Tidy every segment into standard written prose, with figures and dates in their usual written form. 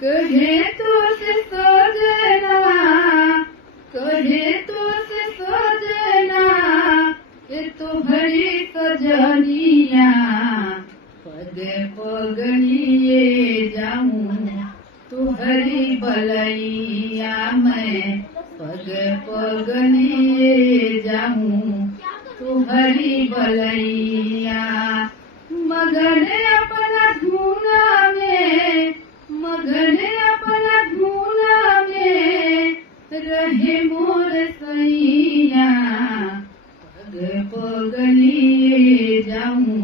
कहे तो से सजना, कहे तो से सजना, ये तो भरी सजनिया, पग पग लिए जाऊं तुहरी बलैया, मैं पग पग लिए जाऊं तुहरी बलैया। मगन अपना धूना में, मगन अपना धूना में, रहे मोर सैया, पग पग लिए जाऊं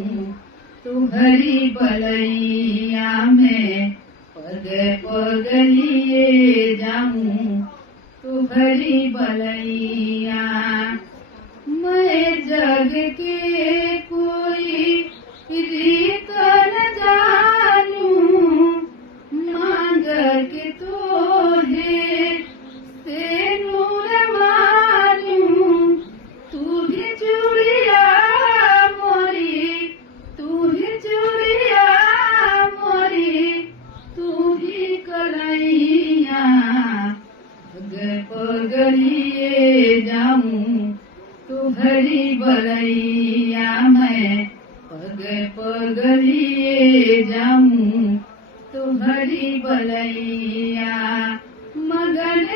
तुहरी बलैया, मैं पग पग लिए जाऊं तुहरी बलैया। मैं जग के कोई रीत न जानूं, मांग के तो है से नूर मानूं, तू भी चूड़िया मोरी, तू भी चूड़िया मोरी, तू भी कलैया, पग पग लिए जाऊं तुहरी बलैया, मैं पग पग लिए जाऊं तुहरी बलैया। मगन